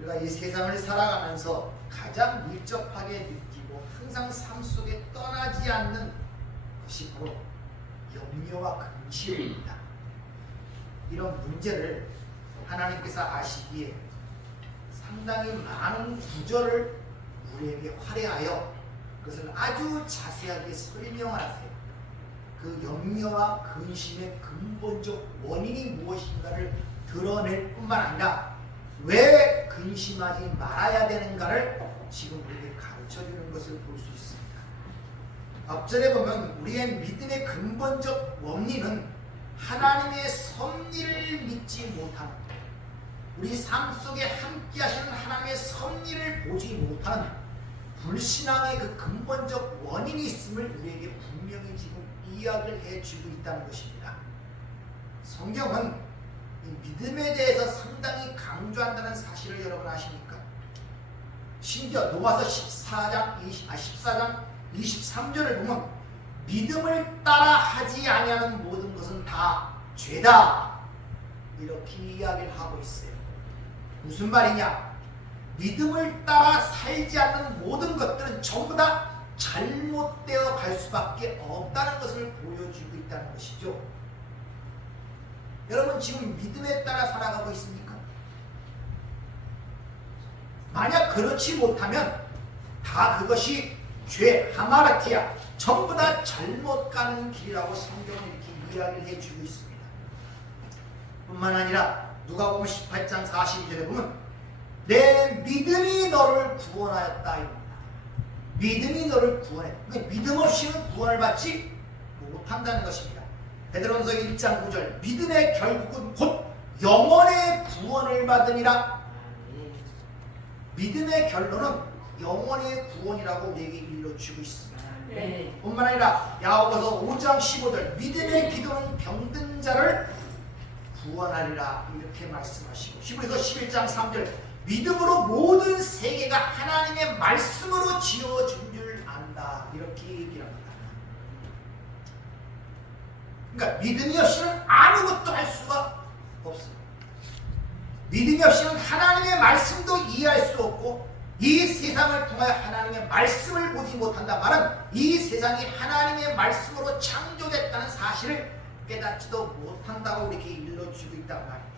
우리가 이 세상을 살아가면서 가장 밀접하게 느끼고 항상 삶 속에 떠나지 않는 것이 바로 염려와 근심입니다. 이런 문제를 하나님께서 아시기에 상당히 많은 구절을 우리에게 할애하여 그것을 아주 자세하게 설명을 하세요. 그 염려와 근심의 근본적 원인이 무엇인가를 드러낼 뿐만 아니라 왜 근심하지 말아야 되는가를 지금 우리에게 가르쳐주는 것을 볼 수 있습니다. 앞절에 보면 우리의 믿음의 근본적 원인은 하나님의 섭리를 믿지 못하는, 우리 삶 속에 함께 하시는 하나님의 섭리를 보지 못하는 불신앙의 그 근본적 원인이 있음을 우리에게 분명히 지금 이야기를 해주고 있다는 것입니다. 성경은 이 믿음에 대해서 상당히 강조한다는 사실을 여러분 아십니까? 심지어 로마서 14장 23절을 보면 믿음을 따라 하지 아니하는 모든 것은 다 죄다, 이렇게 이야기를 하고 있어요. 무슨 말이냐? 믿음을 따라 살지 않는 모든 것들은 전부 다 잘못되어 갈 수밖에 없다는 것을 보여주고 있다는 것이죠. 여러분 지금 믿음에 따라 살아가고 있습니까? 만약 그렇지 못하면 다 그것이 죄, 하마라티아, 전부 다 잘못 가는 길이라고 성경은 이렇게 이야기를 해주고 있습니다. 뿐만 아니라 누가복음 18장 42절에 보면 내 믿음이 너를 구원하였다 입니다. 믿음이 너를 구원해. 믿음 없이는 구원을 받지 못한다는 것입니다. 베드로전서 1장 9절 믿음의 결국은 곧 영원의 구원을 받으니라. 믿음의 결론은 영원의 구원이라고 우리에게 일러주고 있습니다. 뿐만 아니라 야고보서 5장 15절 믿음의 기도는 병든 자를 구원하리라 이렇게 말씀하시고, 히브리서 11장 3절 믿음으로 모든 세계가 하나님의 말씀으로 지어준 줄 안다 이렇게 얘기합니다. 그러니까 믿음이 없이는 아무것도 할 수가 없습니다. 믿음이 없이는 하나님의 말씀도 이해할 수 없고 이 세상을 통하여 하나님의 말씀을 보지 못한다 말은 이 세상이 하나님의 말씀으로 창조됐다는 사실을 깨닫지도 못한다고 이렇게 일러주고 있단 말입니다.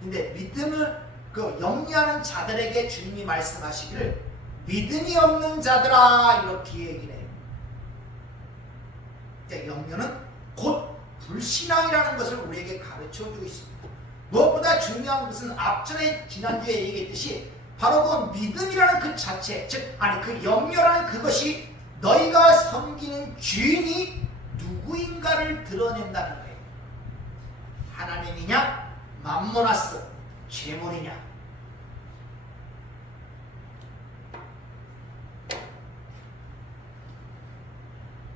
근데 믿음을 염려하는 자들에게 주님이 말씀하시기를 믿음이 없는 자들아 이렇게 얘기를 해요. 염려는 곧 불신앙이라는 것을 우리에게 가르쳐주고 있습니다. 무엇보다 중요한 것은 앞전에 지난주에 얘기했듯이 바로 그 믿음이라는 그 자체, 즉 그 염려라는 그것이 너희가 섬기는 주인이 누구인가를 드러낸다는 거예요. 하나님이냐 맘모나스 재물이냐.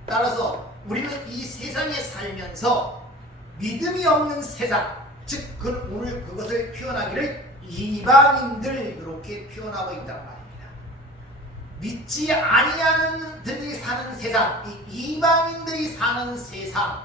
따라서 우리는 이 세상에 살면서 믿음이 없는 세상, 즉 오늘 그것을 표현하기를 이방인들 이렇게 표현하고 있단 말입니다. 믿지 아니하는 들이 사는 세상, 이 이방인들이 사는 세상,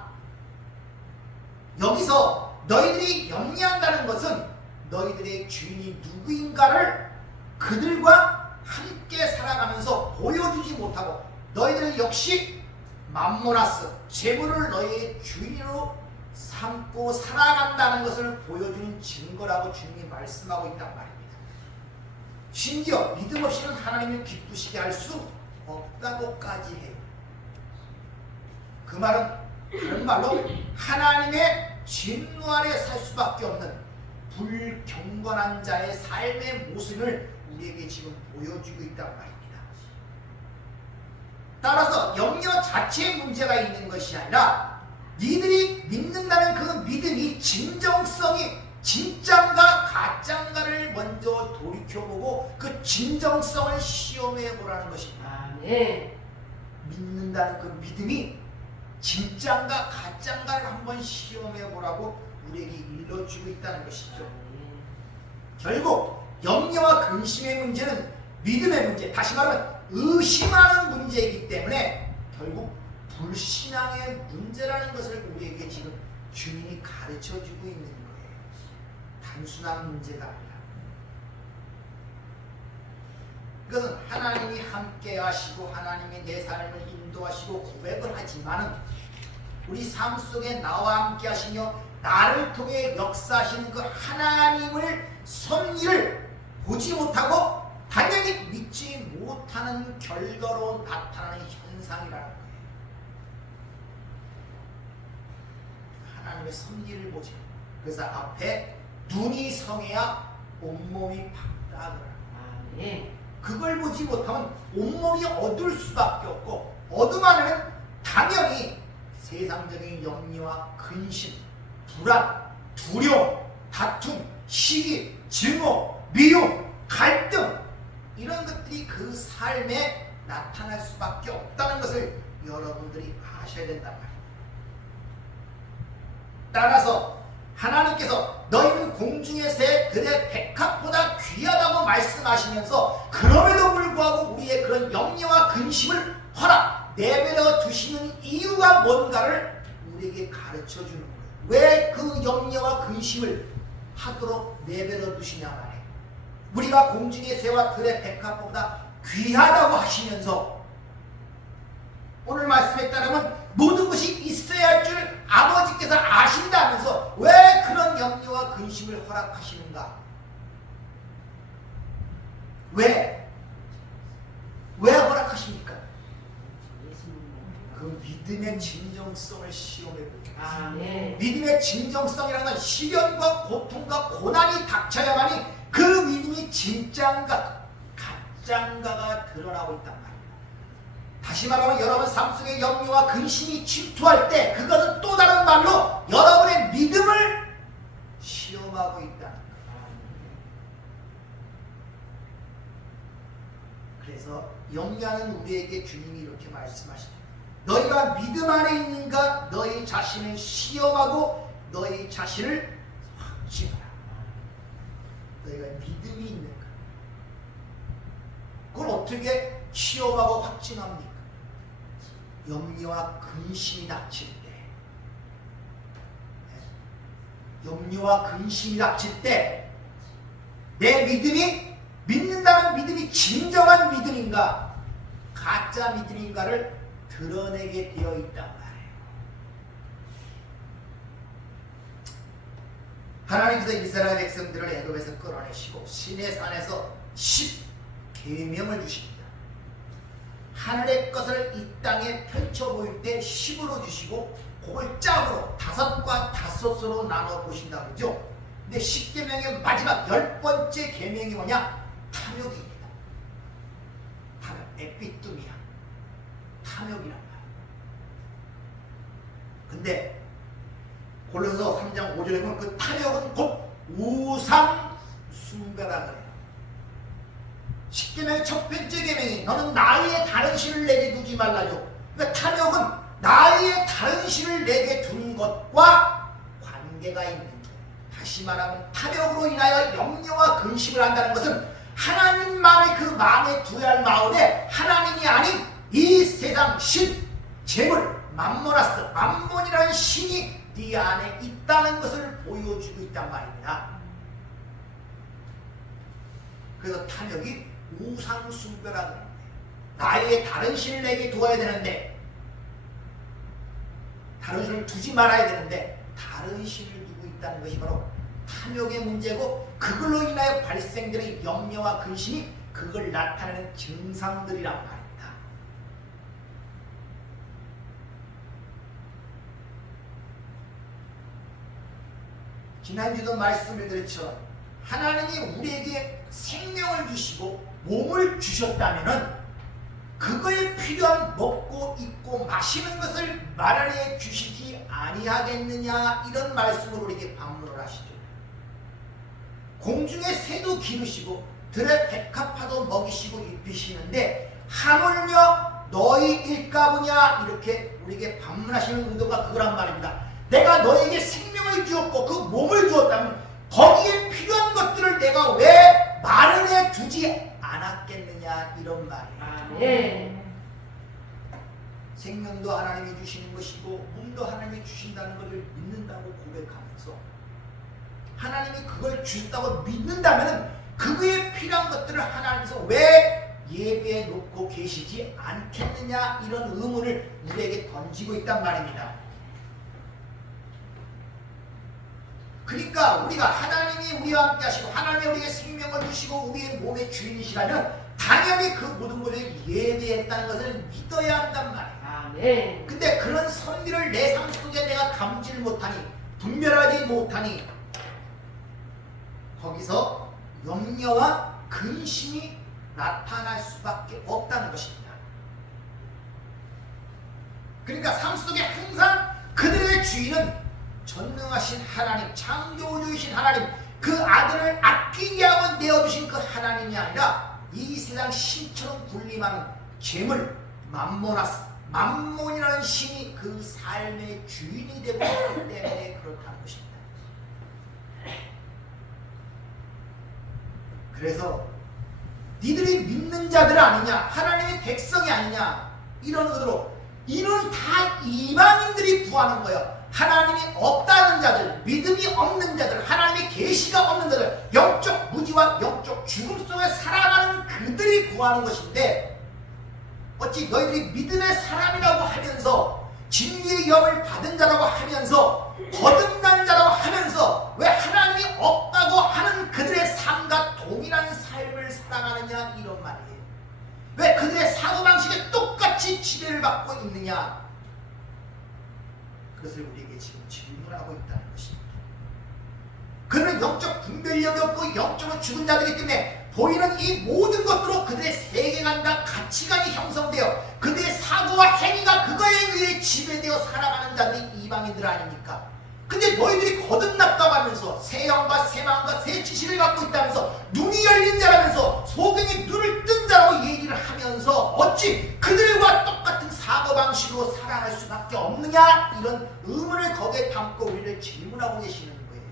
여기서 너희들이 염려한다는 것은 너희들의 주인이 누구인가를 그들과 함께 살아가면서 보여주지 못하고 너희들 역시 맘모나스, 재물을 너희의 주인으로 삼고 살아간다는 것을 보여주는 증거라고 주님이 말씀하고 있단 말입니다. 심지어 믿음 없이는 하나님을 기쁘시게 할 수 없다고까지 해요. 그 말은 다른 말로 하나님의 진노 아래 살 수밖에 없는 불경건한 자의 삶의 모습을 우리에게 지금 보여주고 있단 말입니다. 따라서 염려 자체에 문제가 있는 것이 아니라 니들이 믿는다는 그 믿음이 진정성이 진짠가 가짠가를 먼저 돌이켜보고 그 진정성을 시험해보라는 것입니다. 믿는다는 그 믿음이 진짠가 가짠가를 한번 시험해보라고 우리에게 일러주고 있다는 것이죠. 결국 염려와 근심의 문제는 믿음의 문제, 다시 말하면 의심하는 문제이기 때문에 결국 불신앙의 문제라는 것을 우리에게 지금 주님이 가르쳐주고 있는 거예요. 단순한 문제가 아니라 그것은 하나님이 함께 하시고 하나님이 내 삶을 인도하시고 고백을 하지만은 우리 삶 속에 나와 함께 하시며 나를 통해 역사하시는 그 하나님을 섭리를 보지 못하고 당연히 믿지 못하는 결과로 나타나는 현상이라는 거예요. 하나님의 섭리를 보지. 그래서 앞에 눈이 성해야 온몸이 밝다 그래요. 그걸 보지 못하면 온몸이 어두울 수밖에 없고 어둠 안에는 당연히 세상적인 염려와 근심, 불안, 두려움, 다툼, 시기, 증오, 미움, 갈등 이런 것들이 그 삶에 나타날 수밖에 없다는 것을 여러분들이 아셔야 된단 말이에요. 따라서 하나님께서 너희는 공중의 새 들의 백합보다 귀하다고 말씀하시면서 그럼에도 불구하고 우리의 그런 염려와 근심을 내버려 두시는 이유가 뭔가를 우리에게 가르쳐 주는 거예요. 왜 그 염려와 근심을 하도록 내버려 두시냐 말이에요. 우리가 공중의 새와 들의 백합보다 귀하다고 하시면서 오늘 말씀에 따르면 모든 것이 있어야 할 줄 아버지께서 아신다면서 왜 그런 염려와 근심을 허락하시는가? 왜 허락하십니까? 그 믿음의 진정성을 시험해 보죠. 믿음의 진정성이라는 건 시련과 고통과 고난이 닥쳐야만이 그 믿음이 진짜인가 가짜인가가 드러나고 있단 말이에요. 다시 말하면 여러분 삶 속에 염려와 근심이 침투할 때 그것은 또 다른 말로 여러분의 믿음을 시험하고 있다는 거예요. 그래서 염려하는 우리에게 주님이 이렇게 말씀하시죠. 너희가 믿음 안에 있는가 너희 자신을 시험하고 너희 자신을 확증하라. 너희가 믿음이 있는가? 그걸 어떻게 시험하고 확증합니까? 염려와 근심이 닥칠 때, 염려와 근심이 닥칠 때 내 믿음이 믿는다는 믿음이 진정한 믿음인가 가짜 믿음인가를 드러내게 되어 있단 말이에요. 하나님께서 이스라엘 백성들을 애굽에서 끌어내시고 시내 산에서 10계명을 주십니다. 하늘의 것을 이 땅에 펼쳐 보일 때 10으로 주시고 그걸 짝으로 5과 5으로 나눠 보신다고 그러죠. 근데 10계명의 마지막 10번째 계명이 뭐냐? 탐욕입니다. 탐욕, 에피뚜미야. 탐욕이란 말이에요. 근데 골로새 3장 5절에 보면 그 탐욕은 곧 우상 숭배라 그래요. 10계명의 첫 번째 계명이 너는 나의 다른 신을 내게 두지 말라죠. 그러니까 탐욕은 나의 다른 신을 내게 두는 것과 관계가 있는 거예요. 다시 말하면 탐욕으로 인하여 염려와 근심을 한다는 것은 하나님만의 그 마음에 두어야 할 마음에 하나님이 아닌 이 세상 신, 재물, 만몬이라는 신이 네 안에 있다는 것을 보여주고 있단 말입니다. 그래서 탐욕이 우상숭배라고 합니다. 나의 다른 신을 내게 두어야 되는데 다른 신을 두지 말아야 되는데 다른 신을 두고 있다는 것이 바로 탐욕의 문제고 그걸로 인하여 발생되는 염려와 근심이 그걸 나타내는 증상들이란 말입니다. 지난주도 말씀을 드렸죠. 하나님이 우리에게 생명을 주시고 몸을 주셨다면은 그거에 필요한 먹고 입고 마시는 것을 마련해 주시지 아니하겠느냐 이런 말씀으로 우리에게 방문을 하시죠. 공중의 새도 기르시고 들의 백합화도 먹이시고 입히시는데 하물며 너희 일가보냐 이렇게 우리에게 방문하시는 의도가 그거란 말입니다. 내가 너에게 생명을 주었고 그 몸을 주었다면 거기에 필요한 것들을 내가 왜 마련해 두지 않았겠느냐 이런 말이에요. 생명도 하나님이 주시는 것이고 몸도 하나님이 주신다는 것을 믿는다고 고백하면서 하나님이 그걸 주셨다고 믿는다면 그거에 필요한 것들을 하나님께서 왜 예배에 놓고 계시지 않겠느냐, 이런 의문을 우리에게 던지고 있단 말입니다. 그러니까 우리가 하나님이 우리와 함께 하시고 하나님이 우리에게 생명을 주시고 우리의 몸의 주인이시라면 당연히 그 모든 것을 예배했다는 것을 믿어야 한단 말이에요. 네. 근데 그런 선리를 내 삶 속에 내가 감지를 못하니, 분별하지 못하니 거기서 염려와 근심이 나타날 수밖에 없다는 것입니다. 그러니까 삶 속에 항상 그들의 주인은 전능하신 하나님, 창조주이신 하나님, 그 아들을 아끼게 하고 내어주신 그 하나님이 아니라 이 세상 신처럼 군림하는 재물, 만몬이라는 신이 그 삶의 주인이 되고 있기 때문에 그렇다는 것입니다. 그래서 니들이 믿는 자들 아니냐, 하나님의 백성이 아니냐, 이런 의도로 이는 다 이방인들이 구하는 거예요. 하나님이 없다는 자들, 믿음이 없는 자들, 하나님의 계시가 없는 자들, 영적 무지와 영적 죽음 속에 살아가는 그들이 구하는 것인데, 어찌 너희들이 믿음의 사람이라고 하면서 진리의 영을 받은 자라고 하면서 거듭난 자라고 하면서 왜 하나님이 없다고 하는 그들의 삶과 동일한 삶을 살아가느냐, 이런 말이에요. 왜 그들의 사고방식에 똑같이 지배를 받고 있느냐, 그것을 우리에게 지금 질문하고 있다는 것입니다. 그들은 영적 분별력이 없고 영적으로 죽은 자들이기 때문에 보이는 이 모든 것들로 그들의 세계관과 가치관이 형성되어 그들의 사고와 행위가 그거에 의해 지배되어 살아가는 자들이 이방인들 아닙니까? 근데 너희들이 거듭났다고 하면서 새 영과 새 마음과 새 지식을 갖고 있다면서 눈이 열린 자라면서 소경이 눈을 뜬 자라고 얘기를 하면서 어찌 그들과 똑같은 사고방식으로 살아갈 수밖에 없느냐, 이런 의문을 거기에 담고 우리를 질문하고 계시는 거예요.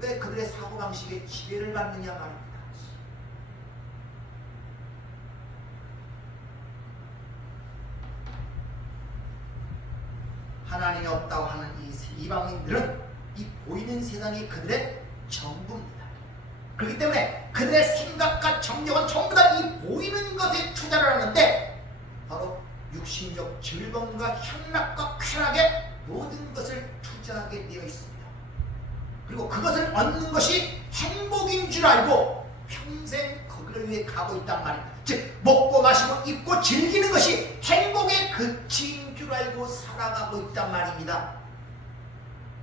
왜 그들의 사고방식에 지배를 받느냐 말입니다. 하나님이 없다고 하는 이 이방인들은 이 보이는 세상이 그들의 전부입니다. 그렇기 때문에 그들의 생각과 정력은 전부 다 이 보이는 것에 투자를 하는데, 바로 육신적 즐거움과 향락과 쾌락에 모든 것을 투자하게 되어 있습니다. 그리고 그것을 얻는 것이 행복인 줄 알고 평생 거기를 위해 가고 있단 말입니다. 즉 먹고 마시고 입고 즐기는 것이 행복의 끝인 줄 알고 살아가고 있단 말입니다.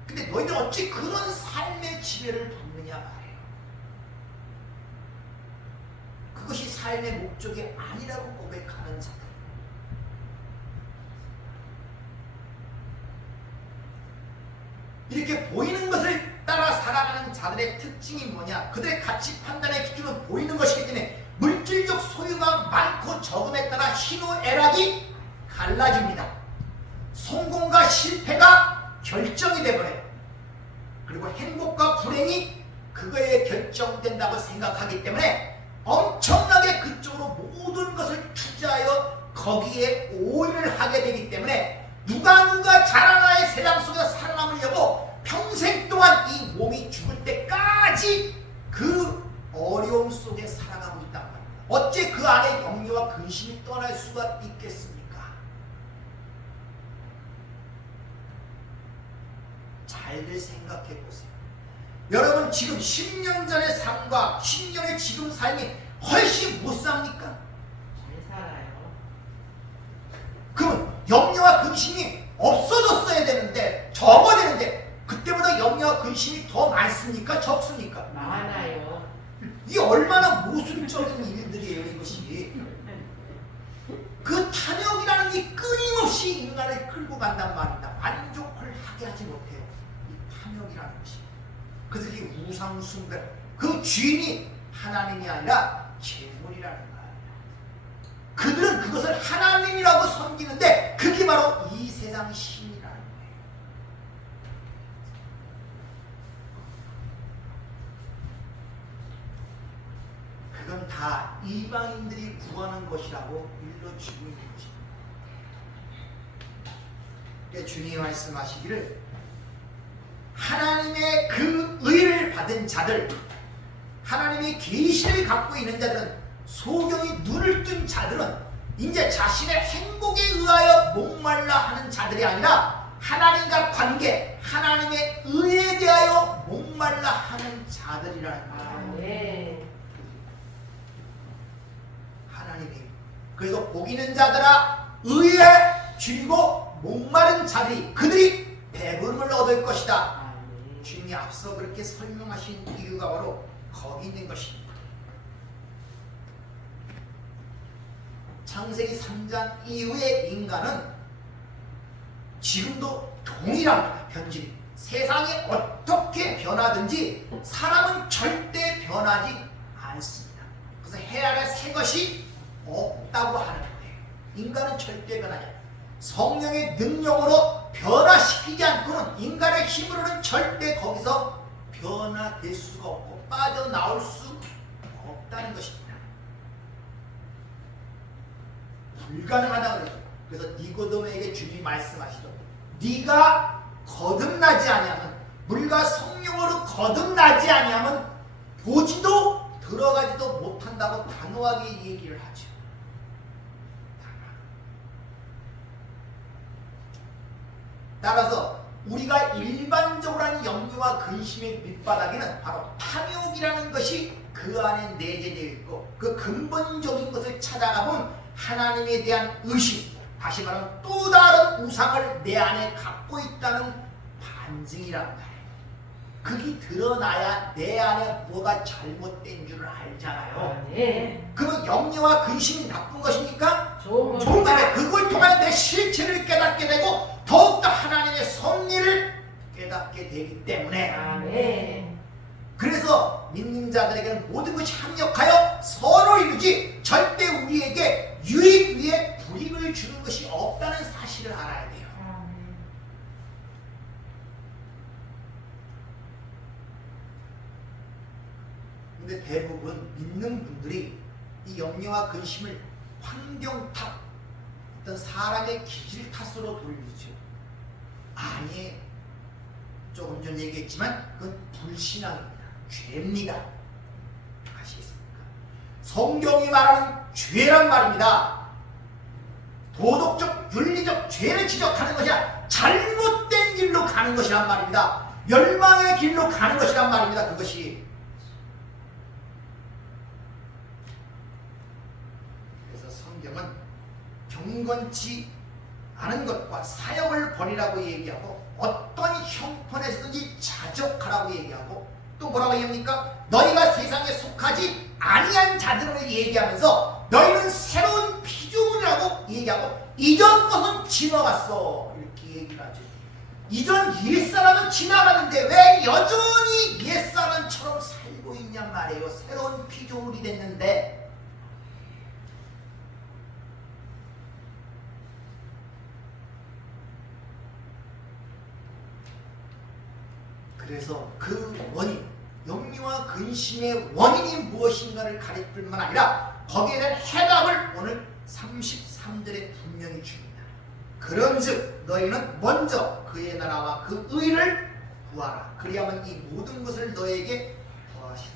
근데 너희들 어찌 그런 삶의 지배를 받느냐 말이에요. 그것이 삶의 목적이 아니라고 고백하는 자들. 이렇게 보이는 것을 따라 살아가는 자들의 특징이 뭐냐? 그들의 가치 판단의 기준은 보이는 것이기 때문에 물질적 소유가 많고 적음에 따라 희노애락이 갈라집니다. 성공과 실패가 결정이 되버려요. 그리고 행복과 불행이 그거에 결정된다고 생각하기 때문에 엄청나게 그쪽으로 모든 것을 투자하여 거기에 올인을 하게 되기 때문에 누가 자라나의 세상 속에서 살아남으려고 평생 동안 이 몸이 죽을 때까지 그 어려움 속에 살아가고 있단 말입니다. 어째 그 안에 염려와 근심이 떠날 수가 있겠습니까? 잘들 생각해 보세요. 여러분 지금 10년 전의 삶과 10년의 지금 삶이 훨씬 못 삽니까? 잘 살아요. 그럼 염려와 근심이 없어졌어야 되는데, 적어야 되는데 그때보다 염려와 근심이 더 많습니까? 적습니까? 많아요. 이게 얼마나 모순적인 일들이에요, 이것이. 그 탐욕이라는 게 끊임없이 인간을 끌고 간단 말입니다. 만족을 하게 하지 못해요, 이 탐욕이라는 것이. 그래서 이 우상숭배, 그 주인이 하나님이 아니라 재물이라는 거예요. 그들은 그것을 하나님이라고 섬기는데 그게 바로 이 세상 신이라는 거예요. 그건 다 이방인들이 구하는 것이라고 일러주고 있는 것입니다. 그러니까 주님이 말씀하시기를 하나님의 그 의를 있는 자들, 하나님의 계시를 갖고 있는 자들은, 소경이 눈을 뜬 자들은 이제 자신의 행복에 의하여 목말라 하는 자들이 아니라 하나님과 관계, 하나님의 의에 대하여 목말라 하는 자들이라는 거예요. 아멘. 하나님이 그래서 복 있는 자들아 의에 줄이고 목마른 자들이 그들이 배부름을 얻을 것이다. 아멘. 주님이 앞서 그렇게 설명하신 이유가 바로 거기 있는 것입니다. 창세기 3장 이후의 인간은 지금도 동일합니다. 변질이. 세상이 어떻게 변하든지 사람은 절대 변하지 않습니다. 그래서 해 아래 새 것이 없다고 하는 거예요. 인간은 절대 변하지 않아요. 성령의 능력으로 변화시키지 않고는, 인간의 힘으로는 절대 거기서 변화될 수가 없고 빠져나올 수 없다는 것입니다. 불가능하다 그래요. 그래서 니고데모에게 주님이 말씀하시죠. 네가 거듭나지 아니하면, 물과 성령으로 거듭나지 아니하면 보지도 들어가지도 못한다고 단호하게 얘기를 하죠. 따라서 우리가 일반적으로 하는 염려와 근심의 밑바닥에는 바로 탐욕이라는 것이 그 안에 내재되어 있고, 그 근본적인 것을 찾아가면 하나님에 대한 의심, 다시 말하면 또 다른 우상을 내 안에 갖고 있다는 반증이란 말이에요. 그게 드러나야 내 안에 뭐가 잘못된 줄을 알잖아요. 아멘. 그러면 염려와 근심이 나쁜 것입니까? 좋은 좋은 거예요. 그걸 통하여 내 실체를 깨닫게 되고 더욱더 하나님의 섭리를 깨닫게 되기 때문에, 아멘. 그래서 믿는 자들에게는 모든 것이 합력하여 선을 이루지 절대 우리에게 유익 위에 불이익을 주는 것이 없다는 사실을 알아야 돼요. 아멘. 근데 대부분 믿는 분들이 이 염려와 근심을 환경 탓, 어떤 사람의 기질 탓으로 돌리죠. 아니에요. 조금 전 얘기했지만 그건 불신앙입니다. 죄입니다. 아시겠습니까? 성경이 말하는 죄란 말입니다. 도덕적, 윤리적 죄를 지적하는 것이 아니라 잘못된 길로 가는 것이란 말입니다. 멸망의 길로 가는 것이란 말입니다. 그것이. 그래서 성경은 경건치 않은 것과 사역을 버리라고 얘기하고, 어떤 형편에서든지 자족하라고 얘기하고, 또 뭐라고 얘기합니까? 너희가 세상에 속하지 아니한 자들을 얘기하면서 너희는 새로운 피조물이라고 얘기하고, 이전 것은 지나갔어 이렇게 얘기를 하죠. 이전 옛사람은 지나가는데 왜 여전히 옛사람처럼 살고 있냔 말이에요. 새로운 피조물이 됐는데. 그래서 그 원인, 염려와 근심의 원인이 무엇인가를 가릴 뿐만 아니라 거기에 대한 해답을 오늘 33절에 분명히 줍니다. 그런즉 너희는 먼저 그의 나라와 그 의를 구하라. 그리하면 이 모든 것을 너희에게 더하시리라.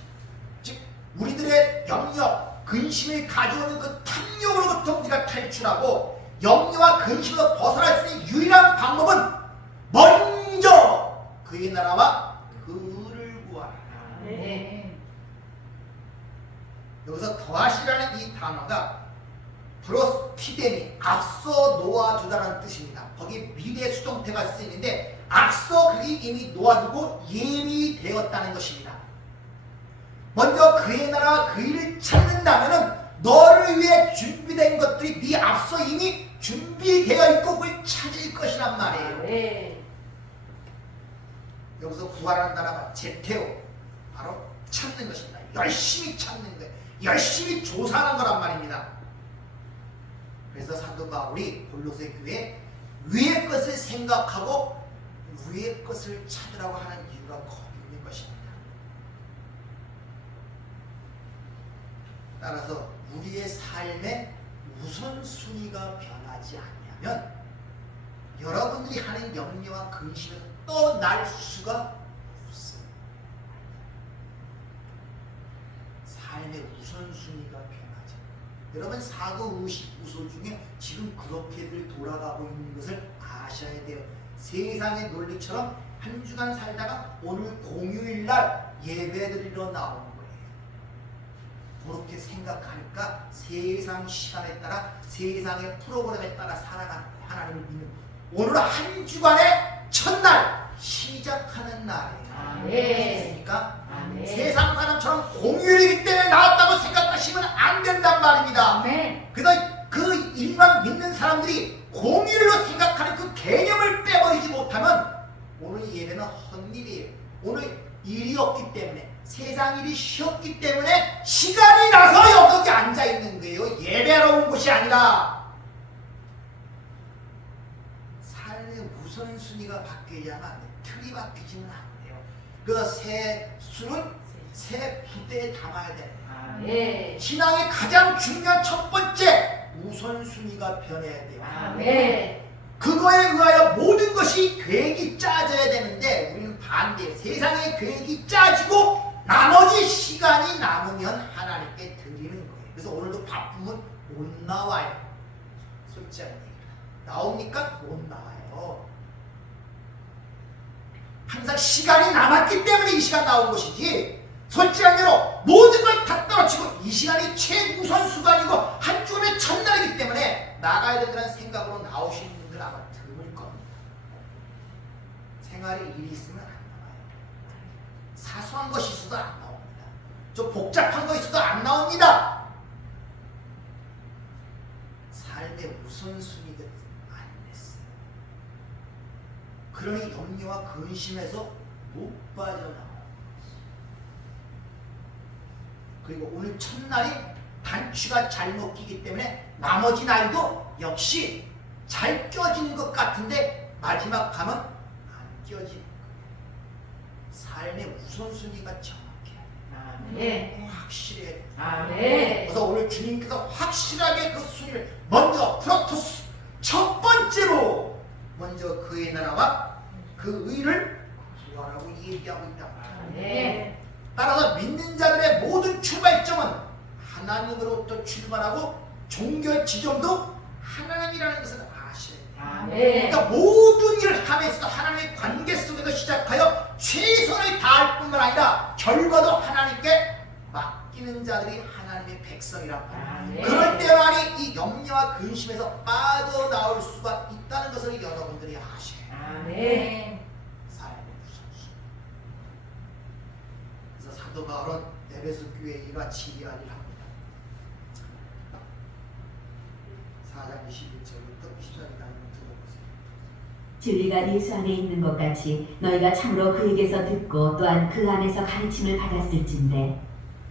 즉 우리들의 염려, 근심을 가져오는 그 탐욕으로부터 우리가 탈출하고 염려와 근심으로 벗어날 수 있는 유일한 방법은 먼저 그의 나라와 그 의를 구하라. 네. 여기서 더하시라는 이 단어가 프로스티뎀이 앞서 놓아두다라는 뜻입니다. 거기 미래 수동태가 쓰이는데 앞서 그게 이미 놓아두고 예비되었다는 것입니다. 먼저 그의 나라와 그 일을 찾는다면은 너를 위해 준비된 것들이 네 앞서 이미 준비되어 있고 그걸 찾을 것이란 말이에요. 네. 여기서 구하라는 단어가 제테오, 바로 찾는 것입니다. 열심히 찾는 거예요. 열심히 조사하는 거란 말입니다. 그래서 사도 바울이 골로새 교회에 위의 것을 생각하고 위의 것을 찾으라고 하는 이유가 거기 있는 것입니다. 따라서 우리의 삶의 우선순위가 변하지 않으면 여러분들이 하는 염려와 근심에서 떠날 수가 없어요. 삶의 우선순위가 변하죠. 여러분 사고 의식 우선 중에 지금 그렇게들 돌아가고 있는 것을 아셔야 돼요. 세상의 논리처럼 한 주간 살다가 오늘 공휴일날 예배드리러 나오는 거예요. 그렇게 생각하니까 세상 시간에 따라 세상의 프로그램에 따라 살아가는 거예요. 하나님을 믿는 거예요. 오늘 한 주간의 첫날 시작하는 날이에요. 아시겠습니까? 세상 사람처럼 공휴일이기 때문에 나왔다고 생각하시면 안 된단 말입니다. 그래서 그 일만 믿는 사람들이 공휴일로 생각하는 그 개념을 빼버리지 못하면 오늘 예배는 헛일이에요. 오늘 일이 없기 때문에 세상 일이 쉬었기 때문에 시간이 나서 여기 앉아 있는 거예요. 예배하러 온 것이 아니라. 삶의 우선순위가 바뀌지 않으면 안 돼요. 틀이 바뀌지는 안 돼요. 그래서 새 술은 새 부대에 담아야 돼요. 신앙의 가장 중요한 첫 번째 우선순위가 변해야 돼요. 그거에 의하여 모든 것이 계획이 짜져야 되는데 우리는 반대예요. 세상의 계획이 짜지고 나머지 시간이 남으면 하나님께 드리는 거예요. 그래서 오늘도 바쁘면 못 나와요. 솔직하게 나옵니까? 못 나와요. 항상 시간이 남았기 때문에 이 시간 나온 것이지, 솔직한 대로 모든 걸 다 떨어치고 이 시간이 최우선 수단이고 한 주간의 첫날이기 때문에 나가야 된다는 생각으로 나오시는 분들 아마 드물 겁니다. 생활에 일이 있으면 안 나와요. 사소한 것이 있어도 안 나옵니다. 좀 복잡한 거 있어도 안 나옵니다. 삶의 우선순위가 안 됐어요. 그러니 염려와 근심에서 못 빠져나와요. 그리고 오늘 첫날이 단추가 잘못 끼기 때문에 나머지 날도 역시 잘 껴지는 것 같은데 마지막 가면 안 껴지는 거예요. 삶의 우선순위가 정확해야 돼요. 확실해야 돼요. 그래서 오늘 주님께서 확실하게 그 순위를 먼저 프로토스 첫 번째로 먼저 그의 나라와 그 의를 구하라고 얘기하고 있단 말이에요. 따라서 믿는 자들의 모든 출발점은 하나님으로부터 출발하고 종교의 지점도 하나님이라는 것을 아셔야 돼요. 그러니까 모든 일을 함에서도 하나님의 관계 속에서 시작하여 최선을 다할 뿐만 아니라 결과도 하나님께 맡기는 자들이 하나님의 백성이란 말이에요. 그럴 때만이 이 염려와 근심에서 빠져나올 수가 있다는 것을 여러분들이 아셔야 돼요. 사도 바울은 에베소 교회에 이같이 이야기를 합니다. 4장 21절부터 24절까지 들어보세요. 진리가 예수 안에 있는 것 같이 너희가 참으로 그에게서 듣고 또한 그 안에서 가르침을 받았을진데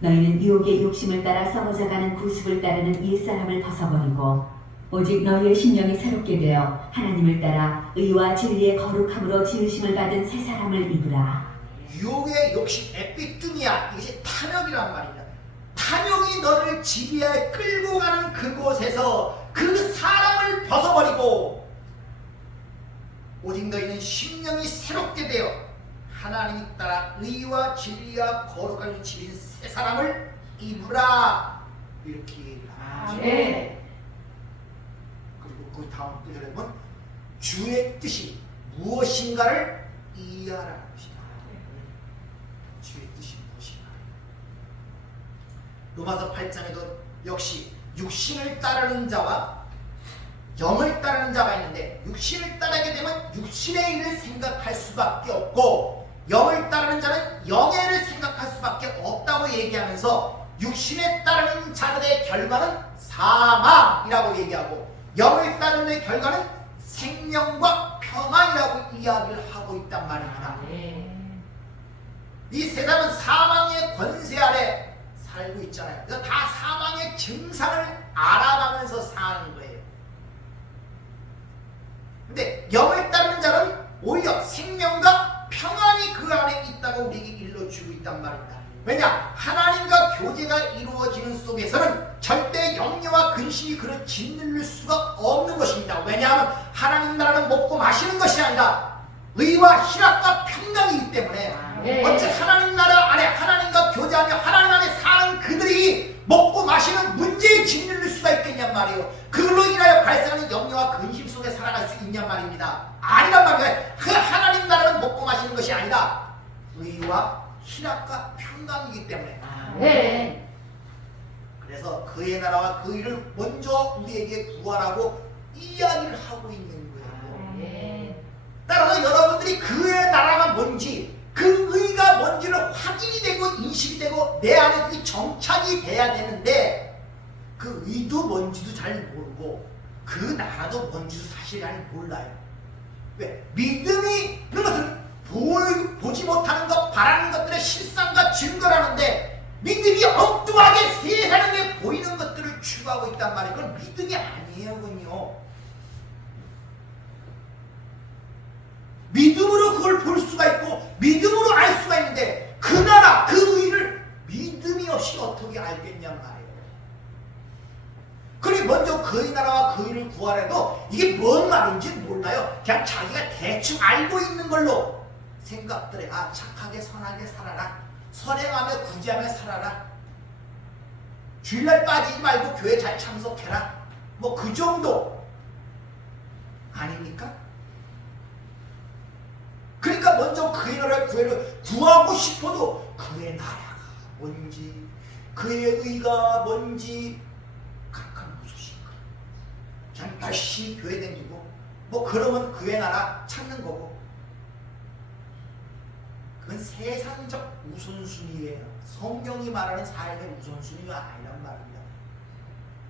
너희는 유혹의 욕심을 따라 썩어져가는 구습을 따르는 옛사람을 벗어버리고 오직 너희의 심령이 새롭게 되어 하나님을 따라 의와 진리의 거룩함으로 지으심을 받은 새 사람을 입으라. 유혹의 욕심, 에피뚜미아, 이것이 탐욕이란 말입니다. 탐욕이 너를 지배하여 끌고 가는 그곳에서 그 사람을 벗어버리고 오직 너희는 심령이 새롭게 되어 하나님 따라 의와 진리와 거룩함을 지닌 새 사람을 입으라, 이렇게 얘기를 합니다. 그리고 그 다음 구절에 보면 주의 뜻이 무엇인가를 이해하라는 것이다. 주의 뜻이 무엇인가. 로마서 8장에도 역시 육신을 따르는 자와 영을 따르는 자가 있는데, 육신을 따르게 되면 육신의 일을 생각할 수밖에 없고 영을 따르는 자는 영의 일을 생각할 수밖에 없다고 얘기하면서 육신에 따르는 자들의 결과는 사망이라고 얘기하고 영을 따르는 결과는 생명과 평안이라고 이야기를 하고 있단 말입니다. 이 세상은 사망의 권세 아래 살고 있잖아요. 그래서 다 사망의 증상을 알아가면서 사는 거예요. 근데 영을 따르는 자는 오히려 생명과 평안이 그 안에 있다고 우리에게 일러주고 있단 말입니다. 왜냐? 하나님과 교제가 이루어지는 속에서는 절대 염려와 근심이 그를 짓눌릴 수가 없는 것입니다. 왜냐하면 하나님 나라는 먹고 마시는 것이 아니라 의와 희락과 평강이기 때문에 어째 하나님 나라 안에 하나님과 교제하며 하나님 안에 사는 그들이 말이에요. 그걸로 인하여 발생하는 염려와 근심 속에 살아갈 수 있냔 말입니다. 아니란 말이에요. 그 하나님 나라는 먹고 마시는 것이 아니라 의와 희락과 평강이기 때문에. 네. 그래서 그의 나라와 그 일을 먼저 우리에게 구하라고 이야기를 하고 있는 거예요. 네. 따라서 여러분들이 그의 나라가 뭔지, 그 의가 뭔지를 확인이 되고 인식이 되고 내 안에 그게 정착이 돼야 되는데, 그 의도 뭔지도 잘 모르고 그 나라도 뭔지도 사실 잘 몰라요. 왜? 믿음이 있는 것은 보지 못하는 것, 바라는 것들의 실상과 증거라는데, 믿음이 엉뚱하게 세상에 보이는 것들을 추구하고 있단 말이에요. 그건 믿음이 아니에요. 그건요. 믿음으로 그걸 볼 수가 있고 믿음으로 알 수가 있는데, 그 나라, 그 의를 믿음이 없이 어떻게 알겠냔 말이에요. 그러니 먼저 그의 나라와 그 의를 구하래도 이게 뭔 말인지 몰라요. 그냥 자기가 대충 알고 있는 걸로 생각들해. 아, 착하게 선하게 살아라, 선행하며 구제하며 살아라, 주일날 빠지지 말고 교회 잘 참석해라, 뭐 그 정도 아닙니까? 그러니까 먼저 그의 나라의 구애를 구하고 싶어도 그의 나라가 뭔지, 그의 의가 뭔지 각각 무소식거려. 그냥 열심히 교회 다니고 뭐 그러면 그의 나라 찾는 거고, 그건 세상적 우선순위예요. 성경이 말하는 삶의 우선순위가 아니란 말입니다.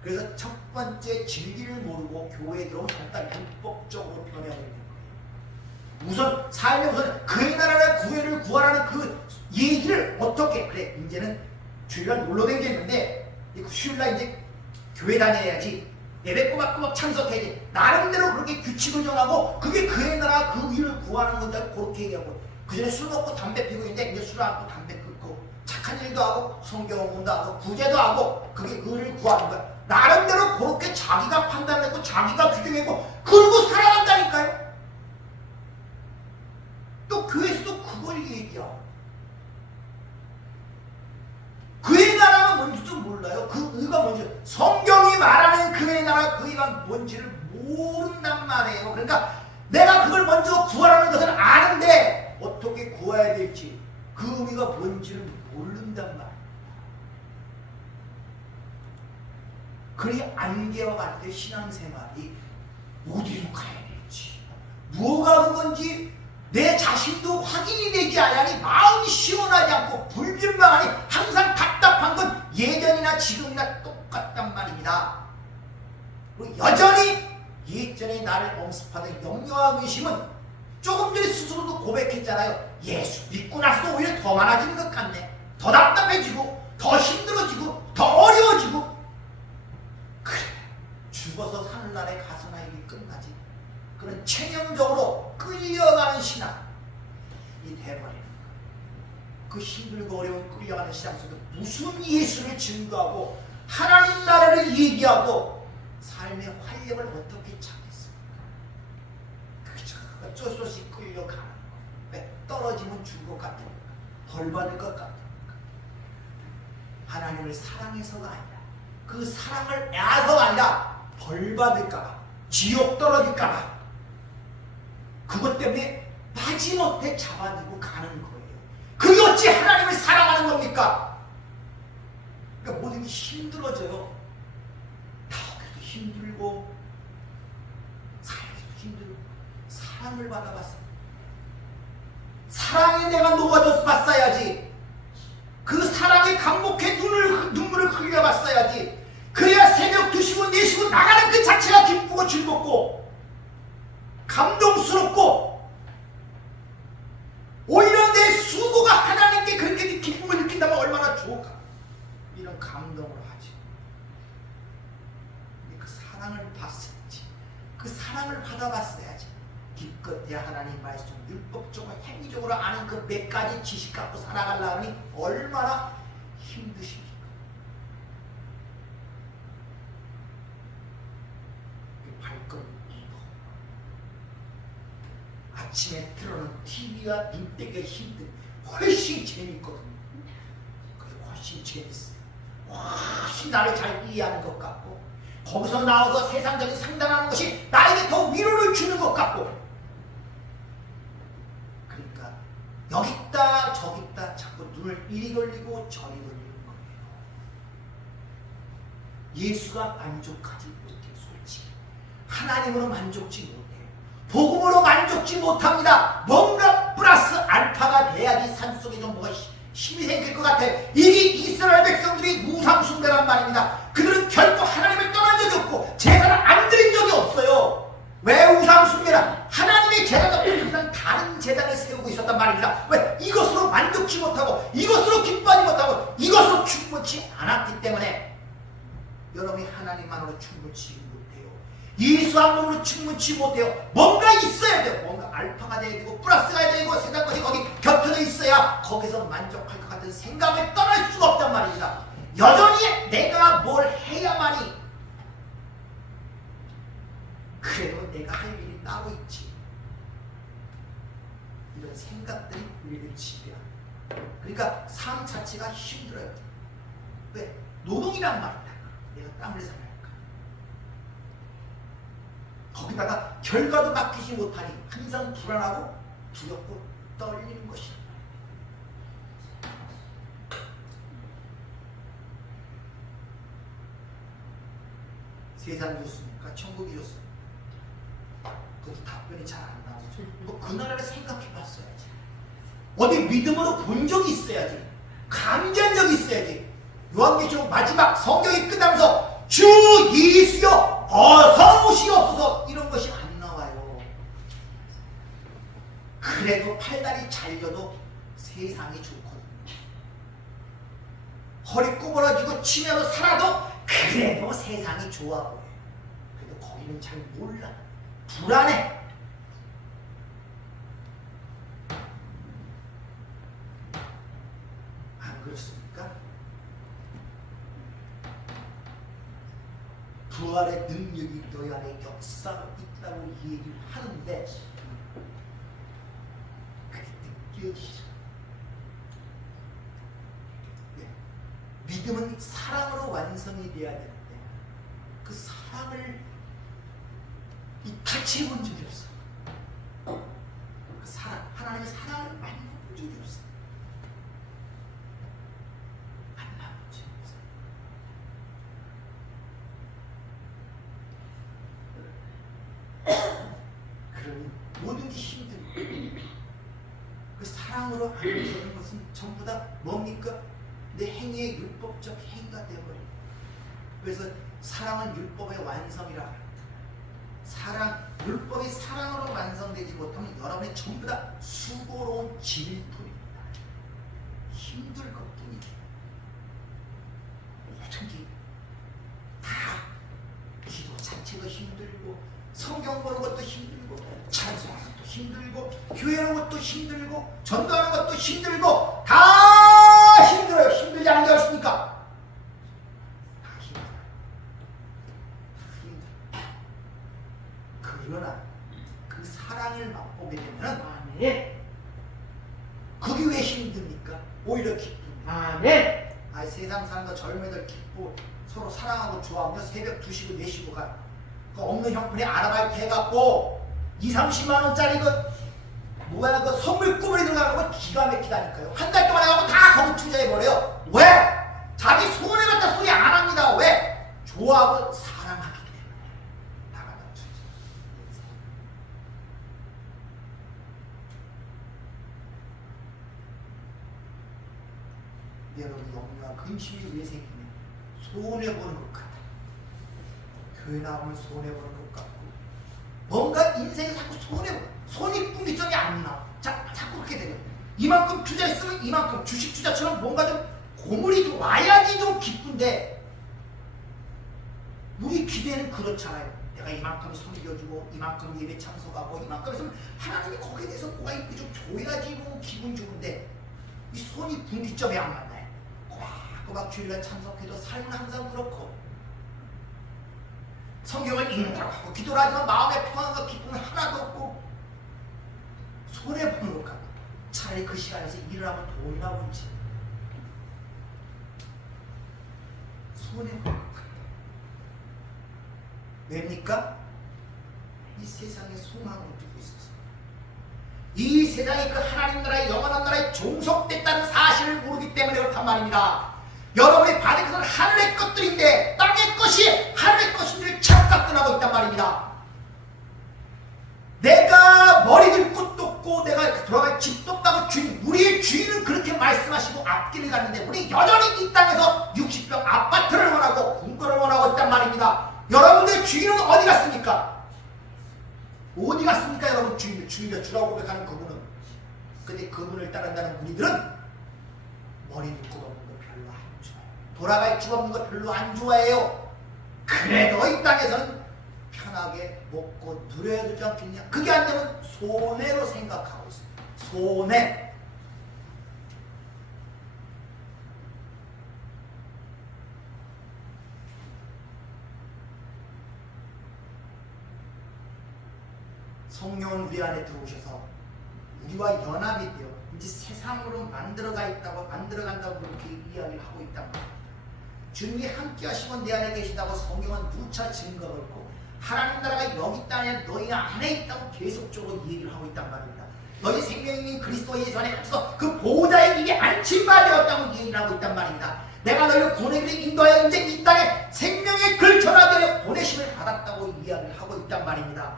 그래서 첫 번째 진리를 모르고 교회에 들어오면 일단 율법적으로 변해야 됩니다. 우선 삶의 우선 그의 나라의 구애를 구하라는 그 얘기를 어떻게, 그래 이제는 주일날 놀러 다니겠는데 수요일날 이제 교회 다녀야지, 예배 꼬박꼬박 참석해야지, 나름대로 그렇게 규칙을 정하고 그게 그의 나라 그 의를 구하는 건데, 그렇게 얘기하고 그 전에 술 먹고 담배 피고 있는데 이제 술 안 먹고 담배 끊고 착한 일도 하고 성경 공부도 하고 구제도 하고 그게 의를 구하는 거야. 나름대로 그렇게 자기가 판단했고 자기가 규정했고 그러고 살아간다니까요. 또 교회에서도 그걸 얘기하고, 그의 나라가 뭔지도 몰라요. 그 의가 뭔지, 성경이 말하는 그의 나라 그 의가 뭔지를 모른단 말이에요. 그러니까 내가 그걸 먼저 구하라는 것은 아는데 어떻게 구해야 될지, 그 의미가 뭔지를 모른단 말이에요. 그러니 안개와 같은 신앙생활이 어디로 가야 될지, 뭐가 그건지 내 자신도 확인이 되지 않으니 마음이 시원하지 않고 불균형하니 항상 답답한 건 예전이나 지금이나 똑같단 말입니다. 그리고 여전히 예전에 나를 엄습하던 염려와 의심은 조금 전에 스스로도 고백했잖아요. 예수 믿고 나서도 오히려 더 많아지는 것 같네. 더 답답해지고 더 힘들어지고 더 어려워지고. 그래, 죽어서 하늘나라에 가서나 이게 끝나지. 그런 체념적으로 끌려가는 신앙이 돼버리는 거예요. 그 힘들고 어려운 끌려가는 신앙 속에 무슨 예수를 증거하고 하나님 나라를 얘기하고 삶의 활력을 어떻게 찾겠습니까? 그저 어쩔 수 없이 끌려가는 거. 왜? 떨어지면 죽을 것 같으니까, 벌 받을 것 같으니까. 하나님을 사랑해서가 아니라, 그 사랑을 애서가 아니라 벌 받을까봐, 지옥 떨어질까봐, 그것 때문에 마지못해 잡아들고 가는 거예요. 그게 어찌 하나님을 사랑하는 겁니까? 그러니까 모든 게 힘들어져요. 나오기도 힘들고 살기도 힘들고. 사랑을 받아봤어. 사랑에 내가 녹아져 봤어야지. 그 사랑에 감목해 눈물을 흘려봤어야지. 그래야 새벽 2시고 4시고 나가는 그 자체가 기쁘고 즐겁고 감동스럽고, 오히려 내 수고가 하나님께 그렇게 기쁨을 느낀다면 얼마나 좋을까. 이런 감동을 하지. 근데 그 사랑을 봤었지. 그 사랑을 받아봤어야지. 기껏해야 하나님 말씀 율법적으로 행위적으로 아는 그 몇 가지 지식 갖고 살아가려니 얼마나 힘드십니까. 발걸음 아침에 틀어놓은 TV와 눈대기가 힘든 훨씬 재밌거든요. 그게 훨씬 재밌어요. 훨씬 나를 잘 이해하는 것 같고 거기서 나와서 세상적인 상담하는 것이 나에게 더 위로를 주는 것 같고, 그러니까 여기 있다 저기 있다 자꾸 눈을 이리 돌리고 저리 돌리는 거예요. 예수가 만족하지 못해요. 솔직히 하나님으로 만족지 못해요. 복음으로 만족지 못합니다. 뭔가 플러스 알파가 돼야지 산속에 좀 뭐가 힘이 생길 것 같아요. 이게 이스라엘 백성들이 우상 숭배란 말입니다. 그들은 결코 하나님을 떠난 적이 없고 제사를 안 드린 적이 없어요. 왜 우상 숭배라? 하나님의 제사가 항상 다른 제단을 세우고 있었단 말입니다. 왜? 이것으로 만족치 못하고 이것으로 기뻐하지 못하고 이것으로 충분치 않았기 때문에 여러분이 하나님만으로 충분치 못해요. 예수 한 몸으로 충분치 못해요. 뭔가 있어야 돼요. 뭔가 알파가 돼야 되고 플러스가 돼야 되고 세상 것이 거기 곁들여 있어야 거기서 만족할 것 같은 생각을 떠날 수가 없단 말입니다. 여전히 내가 뭘 해야만이, 그래도 내가 할 일이 따로 있지, 이런 생각들이 우리를 지배합니다. 그러니까 삶 자체가 힘들어요. 왜? 노동이란 말이다. 내가 땀을 살아야 거기다가 결과도 맡기지 못하니 항상 불안하고 두렵고 떨리는 것이다. 세상이 좋습니까? 천국이 좋습니까? 그것도 답변이 잘 안 나오죠. 뭐 그 나라를 생각해 봤어야지. 어디 믿음으로 본 적이 있어야지. 감지한 적이 있어야지. 요한계시록 마지막 성경이 끝나면서 주 예수여 어서 오시옵소서 이런 것이 안 나와요. 그래도 팔다리 잘려도 세상이 좋거든요. 허리 구부러지고 치매로 살아도 그래도 세상이 좋아 보여요. 그래도 거기는 잘 몰라. 불안해. 안 그렇습니까? 부활의 능력이 너희 안에 역사가 있다고 얘기를 하는데 그게 느껴지죠. 믿음은 사랑으로 완성이 돼야 되는데 그 사랑을 같이 해본 적이 없어. 그 사랑, 하나님의 사랑을 만나본 적이 없어. 만나본 적이 없어. 그러니 모든 게 힘들고 그 사랑으로 안 되는 것은 전부 다 뭡니까? 내 행위의 율법적 행위가 되어버려요. 그래서 사랑은 율법의 완성이라 합니다. 사랑, 율법이 사랑으로 완성되지 못하면 여러분의 전부 다 수고로운 질뿐입니다. 힘들 것뿐이에요. 모든 게 다 기도 자체가 힘들고 성경 보는 것도 힘들고 찬송하는 것도 힘들고 교회 하는 것도 힘들고 전도하는 것도 힘들고 다 힘들어요. 힘들지 않은 게 없습니까? 다 힘들어요. 다 힘들어요. 그러나 그 사랑을 맛보게 되면 아멘. 그게 왜 힘듭니까? 오히려 기쁩니다. 아멘. 세상 사는 거 젊은이들 기쁘고 서로 사랑하고 좋아하며 새벽 2시고 4시고 가요. 그 없는 형편이 아르바이트 해갖고 20-30만 원짜리 뭐야 그 선물 꾸물이 들어가는 거 기가 막히다니까요. 한 달 동안 해갖고 다 거기 투자해버려요. 왜? 자기 손해 갖다 소리 안 합니다. 왜? 좋아하고 사랑하기 때문에 다 갖다 투자. 여러분 영유아 근심이 왜 생기냐? 손해보는 것 같아. 교회 나오면 손해보는 것 같고 뭔가 인생에 자꾸 손익분기점이 안 나와. 자꾸 그렇게 돼요. 이만큼 투자했으면 이만큼 주식 투자처럼 뭔가 좀 고물이 좀 와야지 좀 기쁜데 우리 기대는 그렇잖아요. 내가 이만큼 섬겨주고 이만큼 예배 참석하고 이만큼 했으면 하나님이 거기에 대해서 뭐가 있고 좀 줘야지 뭐 기분 좋은데 이 손익분기점이 안 맞나요? 꼬박꼬박 주일날 참석해도 삶은 항상 그렇고 성경을 읽는다고 하고 기도를 하지만 마음의 평안과 기쁨은 하나도 없고 손해보는 것 같고 차라리 그 시간에서 일을 하면 돈이나 벌지 손해보는 것 같아. 왜입니까? 이 세상에 소망을 두고 있어서. 이 세상이 그 하나님 나라의 영원한 나라에 종속됐다는 사실을 모르기 때문에 그렇단 말입니다. 여러분이 받은 것은 하늘의 것들인데 땅의 것이 하늘의 것인 줄 착각도 하고 있단 말입니다. 내가 머리들 끝도 없고 내가 돌아갈 집도 없다고 주인, 우리의 주인은 그렇게 말씀하시고 앞길을 갔는데 우리 여전히 이 땅에서 60평 아파트를 원하고 궁궐을 원하고 있단 말입니다. 여러분들 주인은 어디 갔습니까? 어디 갔습니까? 여러분 주인을 주라고 고백하는 그분은. 근데 그분을 따른다는 우리들은 머리 묶고 없는 거 별로 안 좋아해요. 돌아갈 집 없는 거 별로 안 좋아해요. 그래도 이 땅에서는 편하게 먹고 누려야 되지 않겠냐? 그게 안 되면 손해로 생각하고 있습니다. 손해. 성령은 우리 안에 들어오셔서 우리와 연합이 되어 이제 세상으로 만들어간다고 그렇게 이야기를 하고 있단 말입니다. 주님이 함께 하시고 내 안에 계시다고 성경은 누차 증거가 있고 하나님 나라가 여기 땅에 너희 안에 있다고 계속적으로 얘기를 하고 있단 말입니다. 너희 생명인 그리스도 예수 안에 갇혀서 그 보호자의 입에 안침바 되었다고 얘기를 하고 있단 말입니다. 내가 너희를 보내기를 인도하여 이제 이 땅에 생명의 글 전하되어 보내심을 받았다고 이야기를 하고 있단 말입니다.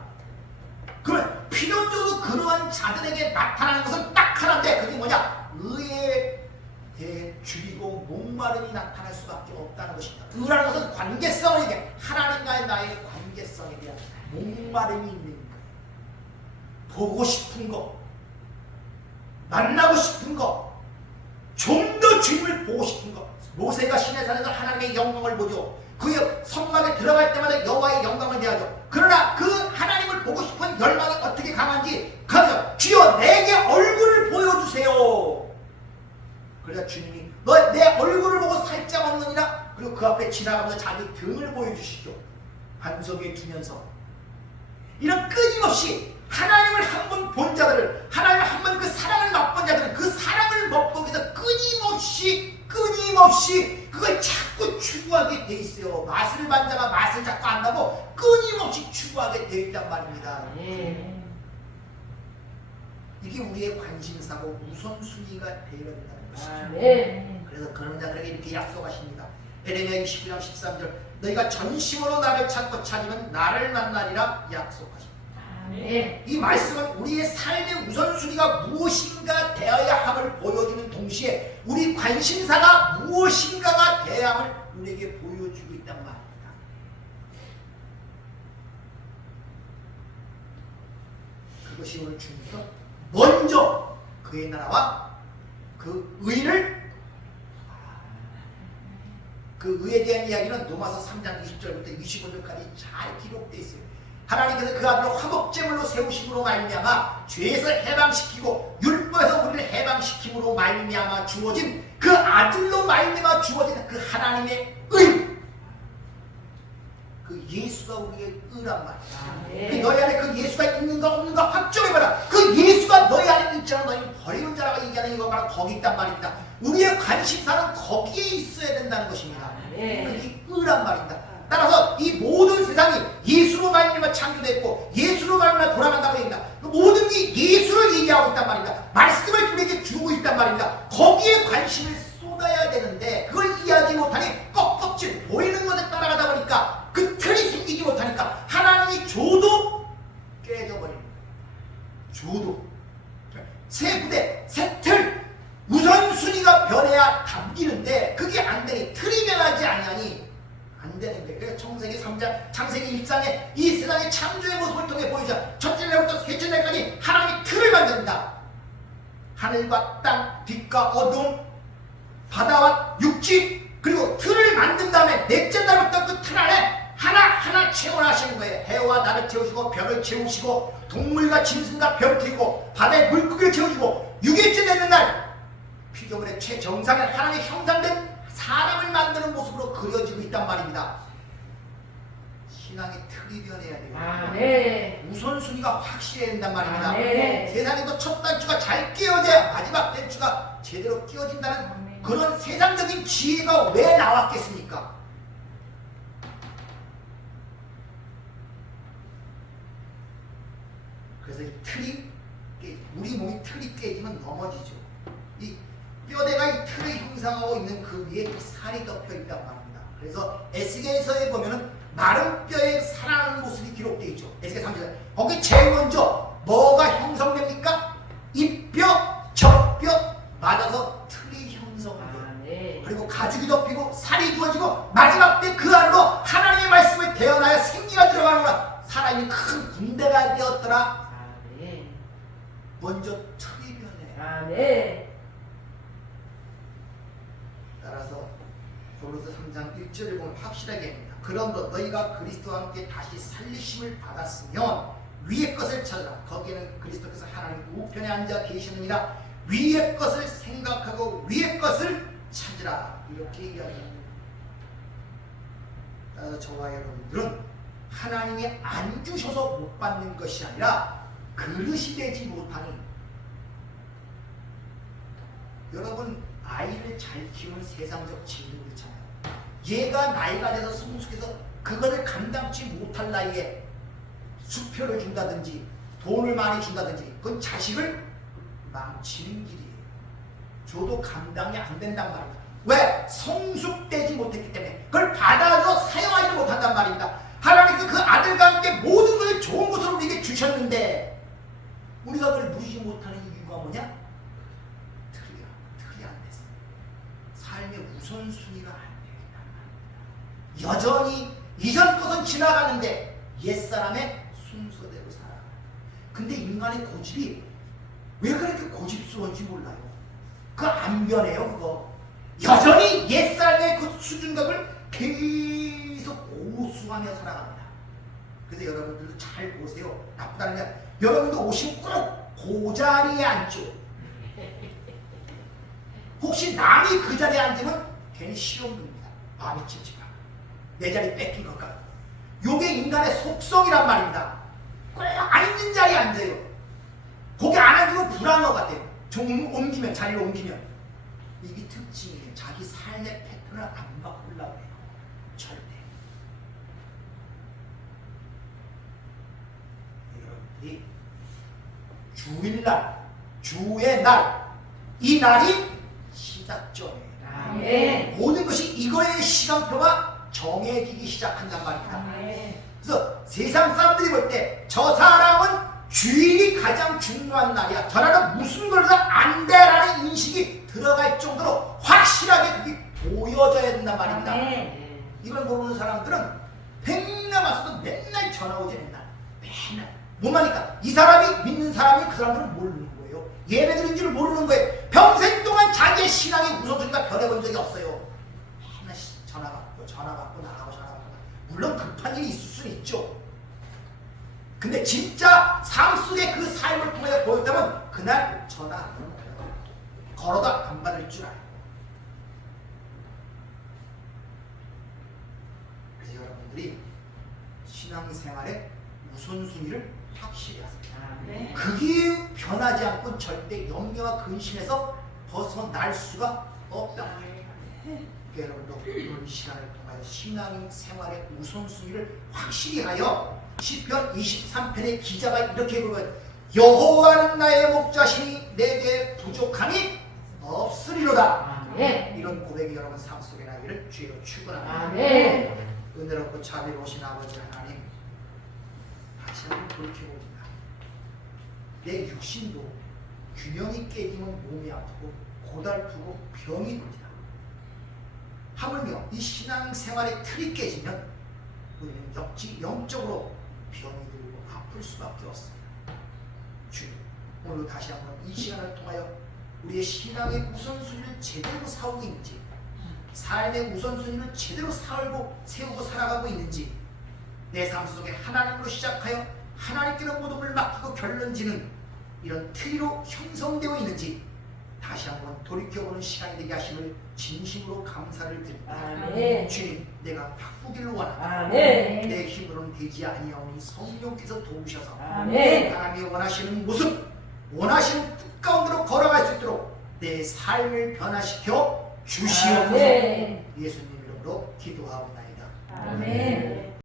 그러면 필연적으로 그러한 자들에게 나타나는 것은 딱 하나인데 그게 뭐냐? 의에 대해 줄이고 목마름이 나타날 수밖에 없다는 것입니다. 의라는 것은 관계성을 얘기해. 하나님과의 나의 관계성에 대한 목마름이 있는 것, 보고 싶은 것, 만나고 싶은 것, 좀 더 주님을 보고 싶은 것. 모세가 시내산에서 하나님의 영광을 보죠. 그 성막에 들어갈 때마다 여호와의 영광을 대하죠. 그러나 그 하나님을 보고 싶은 열망이 어떻게 강한지 가면 주여 내게 얼굴을 보여주세요. 그러자 주님이 너 내 얼굴을 보고 살짝 없느니라. 그리고 그 앞에 지나가면서 자기 등을 보여주시죠. 반석 위에 두면서 이런 끊임없이 하나님을 한 번 본 자들을, 하나님을 한 번 그 사랑을 맛본 자들은 그 사랑을 맛보기 위해서 끊임없이 그걸 자꾸 추구하게 돼 있어요. 맛을 본 자가 맛을 자꾸 안다고 끊임없이 추구하게 돼 있단 말입니다. 이게 우리의 관심사고 우선순위가 되어야 된다는 것이죠. 그래서 그런 자들에게 이렇게 약속하십니다. 에레미야 29장 13절 너희가 전심으로 나를 찾고 찾으면 나를 만나리라 약속하십니다. 이 말씀은 우리의 삶의 우선순위가 무엇인가 되어야 함을 보여주는 동시에 우리 관심사가 무엇인가가 되어야 함을 우리에게 보여주고 있단 말입니다. 그것이 오늘 주님께서 먼저 그의 나라와 그 의를, 그 의에 대한 이야기는 로마서 3장 20절부터 25절까지 잘 기록되어 있어요. 하나님께서 그 아들을 화목제물로 세우심으로 말미암아 죄에서 해방시키고 율법에서 우리를 해방시킴으로 말미암아 주어진 그 아들로 말미암아 주어진 그 하나님의 의, 그 예수가 우리의 의란 말이야. 너희 안에 그 예수가 있는가 없는가 확정해봐라. 그 예수가 너희 안에 있잖아. 너희는 버리는 자라고 얘기하는 이거 바로 거기 있단 말입니다. 우리의 관심사는 거기에 있어야 된다는 것입니다. 그게 의란 말입니다. 따라서 이 모든 세상이 예수로 말미암아 창조됐고 예수로 말미암아 돌아간다고 얘기합니다. 모든 게 예수를 얘기하고 있단 말입니다. 말씀을 우리에게 주고 있단 말입니다. 거기에 관심을 쏟아야 되는데 그걸 이해하지 못하니 껍껍질 보이는 것에 따라가다 보니까 그 틀이 생기지 못하니까 하나님이 줘도 깨져버립니다. 줘도 새 부대, 새 틀, 우선순위가 변해야 담기는데 그게 안 되니 틀이 변하지 아니하니 안 되는 거예요. 그래서 창세기 3장, 창세기 1장에 이 세상의 창조의 모습을 통해 보이자 첫째 날부터 셋째 날까지 하나님이 틀을 만듭니다. 하늘과 땅, 빛과 어둠, 바다와 육지, 그리고 틀을 만든 다음에 넷째 날부터 그 틀 안에 하나하나 채워나시는 거예요. 해와 달을 채우시고 별을 채우시고 동물과 짐승과 별 태우고 바다의 물고기를 채우시고 6일째 되는 날 피조물의 최정상의 하나님의 형상된 사람을 만드는 모습으로 그려지고 있단 말입니다. 신앙의 틀이 변해야 돼요. 우선순위가 확실해야 된단 말입니다. 세상에도 첫 단추가 잘 끼어져야 마지막 단추가 제대로 끼어진다는 그런 세상적인 지혜가 왜 나왔겠습니까? 형상하고 있는 그 위에 이 살이 덮여 있단 말입니다. 그래서 에스겔서에 보면은 마른 뼈에 살아나는 모습이 기록되어 있죠. 에스겔 3절. 거기 제일 먼저 뭐가 형성됩니까? 입뼈, 젖뼈 맞아서 틀이 형성돼요. 아멘. 그리고 가죽이 덮이고 살이 주어지고 마지막 때 그 안으로 하나님의 말씀을 대언하여 생기가 들어가는구나. 살아있는 큰 군대가 되었더라. 아멘. 먼저 틀이 변해. 아멘. 따라서 고린도서 3장 1절을 보면 확실하게 합니다. 그러므로 너희가 그리스도와 함께 다시 살리심을 받았으면 위의 것을 찾으라. 거기에는 그리스도께서 하나님 우편에 앉아 계시느니라. 위의 것을 생각하고 위의 것을 찾으라. 이렇게 이야기합니다. 따라서 저와 여러분들은 하나님이 안 주셔서 못 받는 것이 아니라 그릇이 되지 못하니, 여러분 아이를 잘 키우는 세상적 지능이 있잖아요. 얘가 나이가 돼서 성숙해서 그것을 감당치 못할 나이에 수표를 준다든지 돈을 많이 준다든지 그건 자식을 망치는 길이에요. 줘도 감당이 안 된단 말입니다. 왜? 성숙되지 못했기 때문에 그걸 받아서 사용하지 못한단 말입니다. 하나님께서 그 아들과 함께 모든 것을 좋은 것으로 우리에게 주셨는데 우리가 그걸 누리지 못하는 이유가 뭐냐? 틀이 안 됐어. 삶의 우선순위가 안 되겠단 말입니다. 여전히 이전 것은 지나가는데 옛사람의 순서대로 살아가. 근데 인간의 고집이 왜 그렇게 고집스러운지 몰라요. 그거 안 변해요. 그거 여전히 옛사람의 그 수준감을 계속 고수하며 살아갑니다. 그래서 여러분들도 잘 보세요. 나쁘다는 게 아니라 여러분도 오시면 꼭 그 자리에 앉죠. 혹시 남이 그 자리에 앉으면 괜히 시험 듭니다. 마음이 찝찝하고 내 자리 뺏긴 것 같고. 요게 인간의 속성이란 말입니다. 꼭 앉은 자리에 앉아요. 거기 안 앉으면 불안한 것 같아요. 좀 옮기면, 자리를 옮기면. 이게 특징이에요. 자기 삶의 패턴을 안 바꾸려고 해요. 절대. 여러분들이 주일날, 주의 날, 이 날이 시작점이에요. 아멘. 모든 것이 이거의 시간표가 정해지기 시작한단 말입니다. 아멘. 그래서 세상 사람들이 볼 때 저 사람은 주일이 가장 중요한 날이야. 저 사람은 무슨 걸 해서 안 돼라는 인식이 들어갈 정도로 확실하게 그게 보여져야 된단 말입니다. 아멘. 이걸 모르는 사람들은 백날 와서도 맨날 전화 오지 맨날. 뭐하니까 이 사람이 믿는 사람이 그 사람들은 모르는 거예요. 예배드린 줄 모르는 거예요. 평생 동안 자기의 신앙의 우선순위가 변해본 적이 없어요. 맨날 전화 받고 나가고 전화 받고. 물론 급한 일이 있을 수는 있죠. 근데 진짜 삶 속에 그 삶을 통해 보였다면 그날 전화 안 오는 거예요. 걸어도 안 받을 줄 알아요. 그래서 여러분들이 신앙생활의 우선순위를 확실히 하세요. 아멘. 그게 변하지 않고 절대 염려와 근심에서 벗어날 수가 없다. 여러분도 이런 시간을 통하여 신앙생활의 우선순위를 확실히 하여 시편 23편의 기자가 이렇게 부르면 여호와는 나의 목자시니 내게 부족함이 없으리로다. 아멘. 이런 고백이 여러분 삶 속에 나기를 주의로 축원합니다. 아멘. 은혜롭고 자비로우신 아버지 하나님, 다시 한번 돌이켜봅니다. 내 육신도 균형이 깨지면 몸이 아프고 고달프고 병이 듭니다. 하물며 이 신앙생활의 틀이 깨지면 우리는 영적으로 병이 들고 아플 수밖에 없습니다. 주님, 오늘 다시 한번 이 시간을 통하여 우리의 신앙의 우선순위를 제대로 세우고 있는지, 삶의 우선순위를 제대로 세우고 살아가고 있는지, 내 삶 속에 하나님으로 시작하여 하나님께는 모든 걸 맡기고 결론지는 이런 틀로 형성되어 있는지 다시 한번 돌이켜보는 시간이 되게 하심을 진심으로 감사를 드립니다. 아멘. 주님, 내가 바꾸기를 원합니다. 아멘. 내 힘으로는 되지 아니하오니 성령께서 도우셔서 아멘. 하나님이 원하시는 모습, 원하시는 뜻 가운데로 걸어갈 수 있도록 내 삶을 변화시켜 주시옵소서. 아멘. 예수님 이름으로 기도하옵나이다. 아멘.